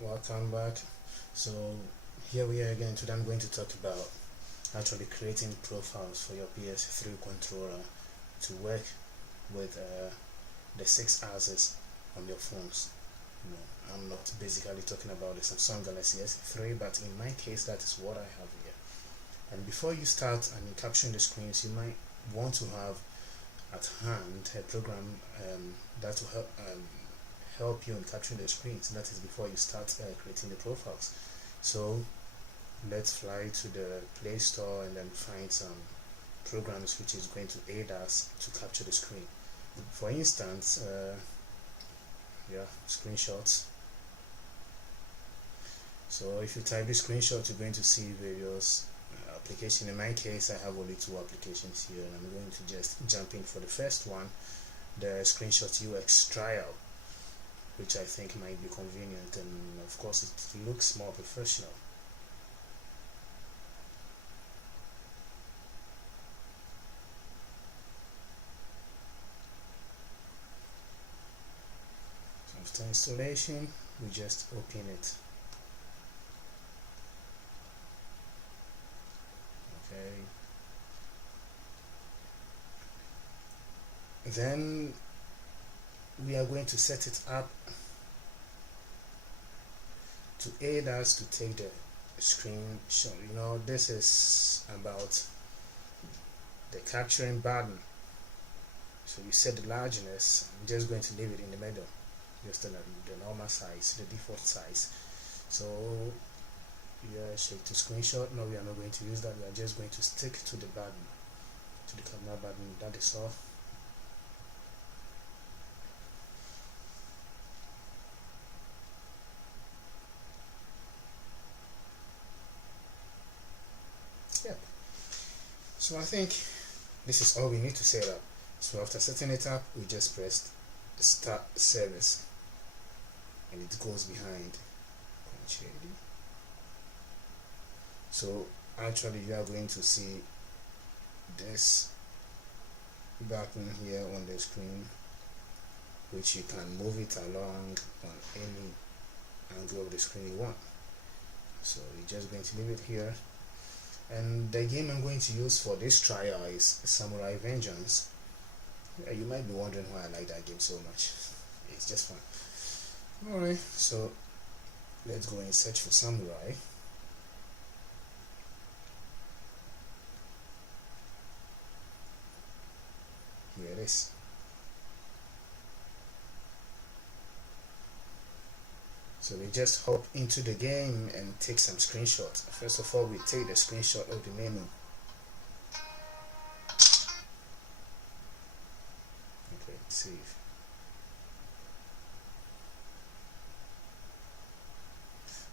Welcome back. So here we are again. Today I'm going to talk about actually creating profiles for your PS3 controller to work with the Sixaxis on your phones. I'm not basically talking about the Sumsung Galaxy S3, but in my case that is what I have here. And before you start and you capturing the screens, you might want to have at hand a program that will help you in capturing the screens. That is before you start creating the profiles. So let's fly to the Play Store and then find some programs which is going to aid us to capture the screen. For instance, screenshots. So if you type the screenshot, you're going to see various applications. In my case, I have only two applications here, and I'm going to just jump in for the first one, the Screenshot UX trial, which I think might be convenient, and of course it looks more professional. So after installation, we just open it. Okay. Then we are going to set it up to aid us to take the screenshot. This is about the capturing button. So you set the largeness. I'm just going to leave it in the middle, just the normal size, the default size. So shake to screenshot. No, we are not going to use that. We are just going to stick to the button, to the camera button. That is all. Yep. So I think this is all we need to set up. So after setting it up, we just press the start service and it goes behind. So actually you are going to see this button here on the screen, which you can move it along on any angle of the screen you want. So we're just going to leave it here. And the game I'm going to use for this trial is Samurai Vengeance. You might be wondering why I like that game so much. It's just fun. Alright, so let's go and search for Samurai. Here it is. So we just hop into the game and take some screenshots. First of all, we take the screenshot of the menu. Okay, save.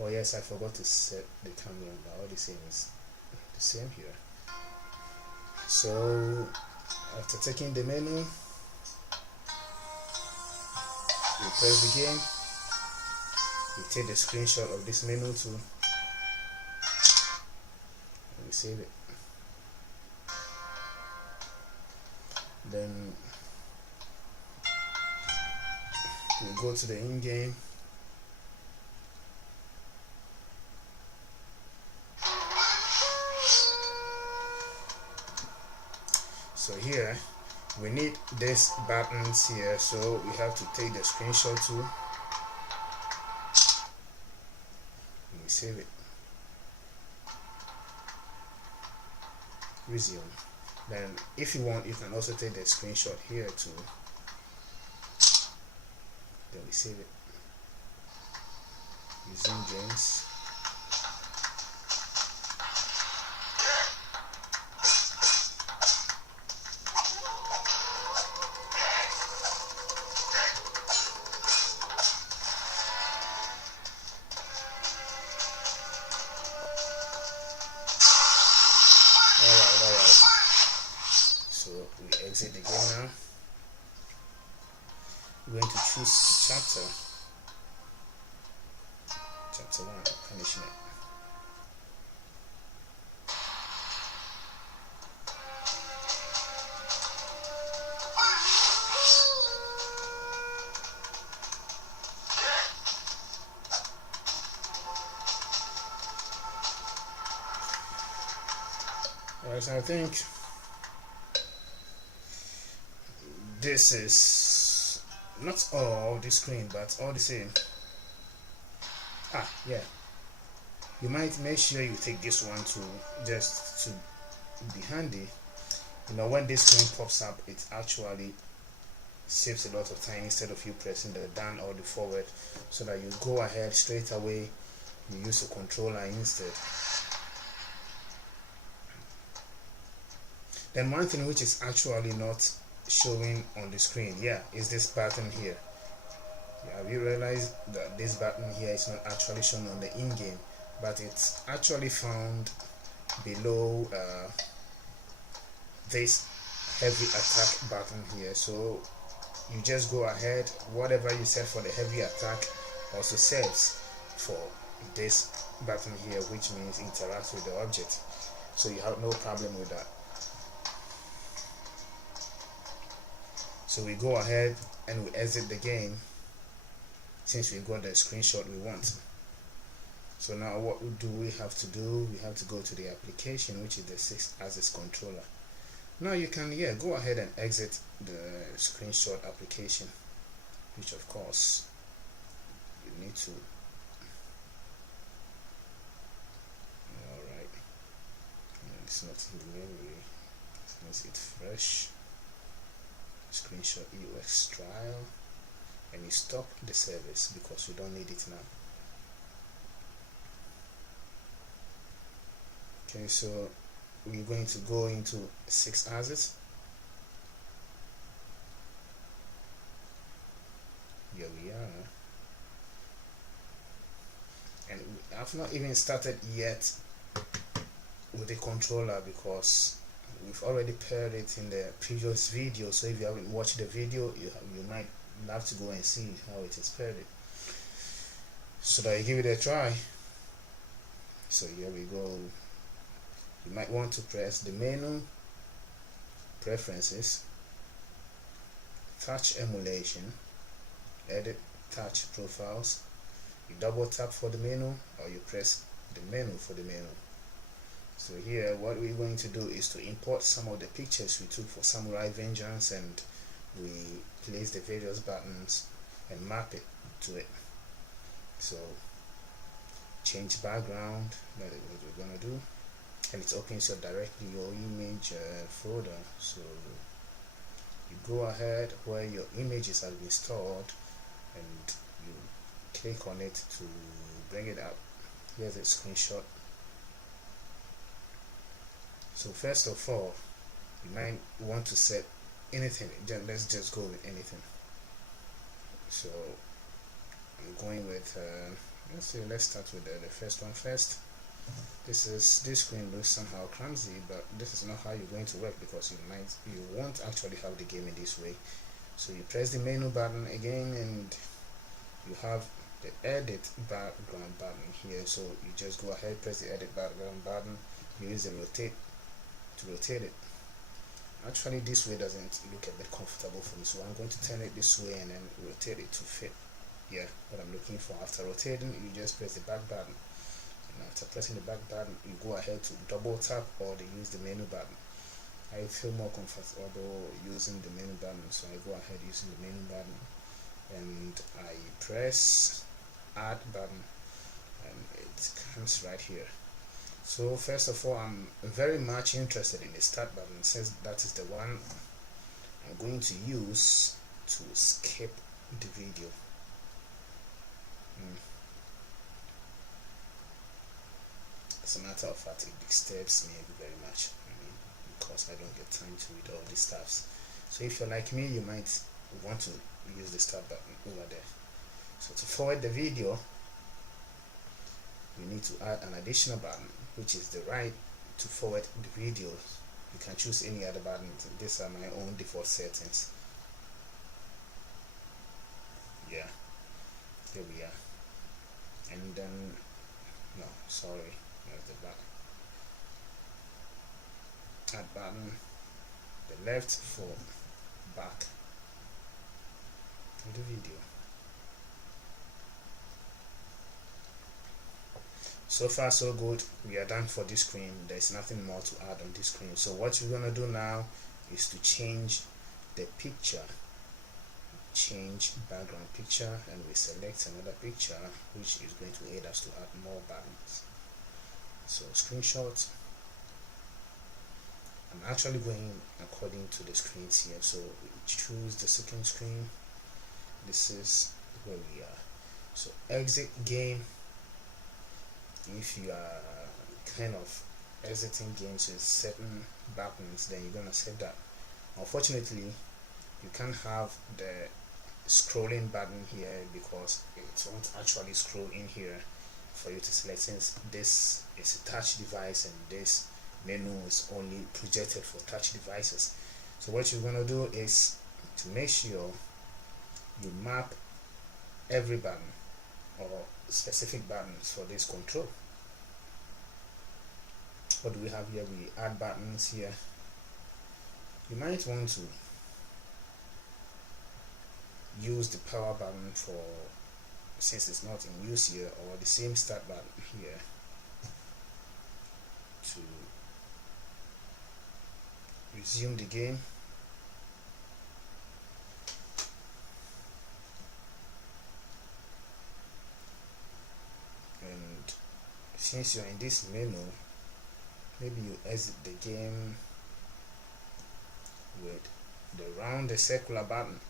Oh yes, I forgot to set the camera, but all the same is the same here. So after taking the menu, we press the game. We take the screenshot of this menu too, and we save it. Then we go to the in-game. So here we need these buttons here, so we have to take the screenshot too. We save it. Resume. Then if you want, you can also take the screenshot here too. Then we save it. Resume games. Alright. So we exit the game now. We're going to choose chapter 1, punishment. because I think this is not all the screen but all the same. Yeah, you might make sure you take this one to just to be handy. You know, when this screen pops up, it actually saves a lot of time instead of you pressing the down or the forward, so that you go ahead straight away, you use a controller instead. Then one thing which is actually not showing on the screen, is this button here. Have you realized that this button here is not actually shown on the in-game, but it's actually found below this heavy attack button here. So you just go ahead, whatever you set for the heavy attack also serves for this button here, which means interact with the object, so you have no problem with that. So we go ahead and we exit the game since we got the screenshot we want. So now what do we have to do? We have to go to the application, which is the Sixaxis controller. Now you can go ahead and exit the screenshot application, which of course you need to. Alright, it's not in the memory, it means it's fresh. Screenshot UX trial, and you stop the service because you don't need it now. Okay, so we're going to go into Sixaxis. Here we are, and I've not even started yet with the controller because we've already paired it in the previous video. So if you haven't watched the video, you might have to go and see how it is paired. So that you give it a try. So here we go. You might want to press the menu, preferences, touch emulation, edit touch profiles. You double tap for the menu, or you press the menu for the menu. So here what we're going to do is to import some of the pictures we took for Samurai Vengeance, and we place the various buttons and map it to it. So change background, that is what we're going to do, and it opens up directly your image folder. So you go ahead where your images have been stored and you click on it to bring it up. Here's a screenshot. So first of all, you might want to set anything. Let's just go with anything. So I'm going with let's start with the first one first. This screen looks somehow clumsy, but this is not how you're going to work, because you won't actually have the game in this way. So you press the menu button again, and you have the edit background button here. So you just go ahead, press the edit background button, use the rotate to rotate it. Actually this way doesn't look a bit comfortable for me, so I'm going to turn it this way and then rotate it to fit what I'm looking for. After rotating, you just press the back button, and after pressing the back button, you go ahead to double tap or use the menu button. I feel more comfortable using the menu button, so I go ahead using the menu button, and I press add button, and it comes right here. So first of all, I'm very much interested in the start button, since that is the one I'm going to use to skip the video. As a matter of fact, it disturbs me very much, because I don't get time to read all these stuffs. So if you're like me, you might want to use the start button over there. So to forward the video, you need to add an additional button, which is the right to forward the video. You can choose any other button. These are my own default settings. Here we are. And then that's the button. Add button, the left for back to the video. so far so good. We are done for this screen. There's nothing more to add on this screen. So what you're gonna do now is to change the picture, change background picture, and we select another picture which is going to aid us to add more buttons. So screenshot. I'm actually going according to the screens here, so we choose the second screen. This is where we are. So exit game. If you are kind of exiting games with certain buttons, then you're gonna set that. Unfortunately, you can't have the scrolling button here because it won't actually scroll in here for you to select, since this is a touch device and this menu is only projected for touch devices. So what you're gonna do is to make sure you map every button or specific buttons for this control. What do we have here? We add buttons here. You might want to use the power button for, since it's not in use here, or the same start button here to resume the game. And since you're in this menu, maybe you exit the game with the circular button.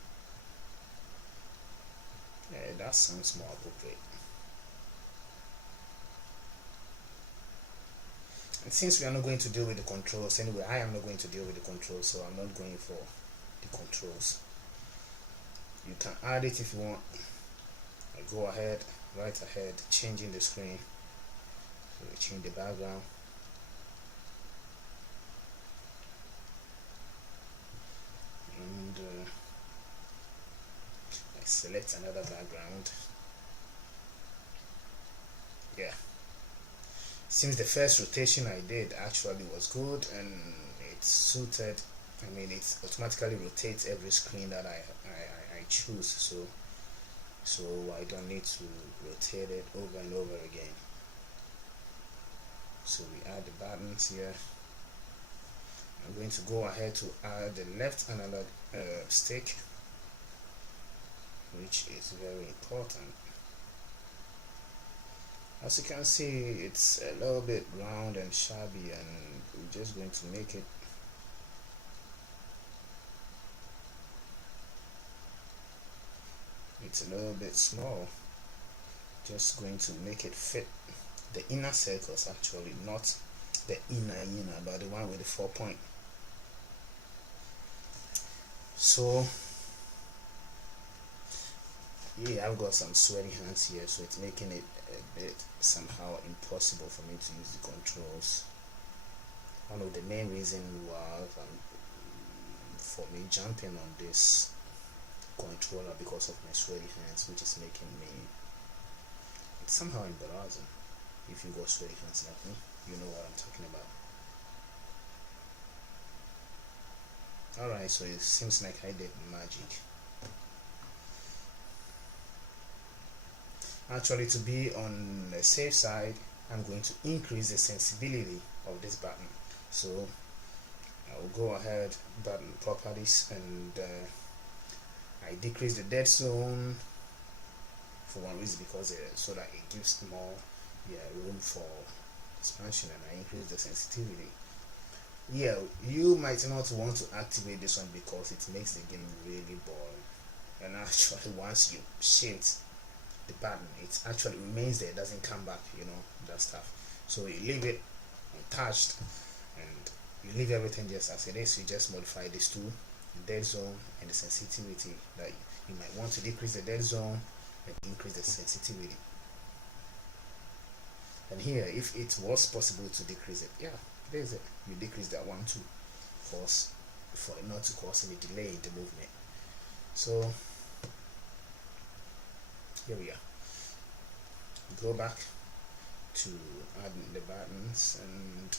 Yeah, that sounds more appropriate. And since we are not going to deal with the controls anyway, I am not going to deal with the controls, so I'm not going for the controls. You can add it if you want. Go ahead, right ahead, changing the screen. So we change the background. And I select another background. Yeah. Since the first rotation I did actually was good and it suited, I mean, it automatically rotates every screen that I choose, so I don't need to rotate it over and over again. So we add the buttons here. I'm going to go ahead to add the left analog stick, which is very important. As you can see, it's a little bit round and shabby, and we're just going to make it a little bit small. Just going to make it fit the inner circles, actually, not the inner, but the one with the 4 point. So yeah, I've got some sweaty hands here, so it's making it a bit somehow impossible for me to use the controls. One of the main reasons was for me jumping on this controller because of my sweaty hands, which is making me, it's somehow embarrassing. If you got sweaty hands like me, you know what I'm talking about. Alright, so it seems like I did magic. Actually, to be on the safe side, I'm going to increase the sensibility of this button. So I will go ahead, button properties, and I decrease the dead zone for one reason, because so that it gives more room for expansion, and I increase the sensitivity. Yeah, you might not want to activate this one because it makes the game really boring, and actually once you shift the button, it actually remains there, it doesn't come back, that stuff. So you leave it untouched and you leave everything just as it is. You just modify these two, the dead zone and the sensitivity. That you might want to decrease the dead zone and increase the sensitivity. And here, if it was possible to decrease it, there's it. You decrease that one too, for it not to cause any delay in the movement. So here we are. Go back to adding the buttons, and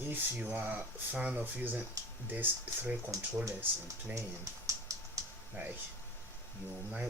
if you are a fan of using these 3 controllers and playing, like, you might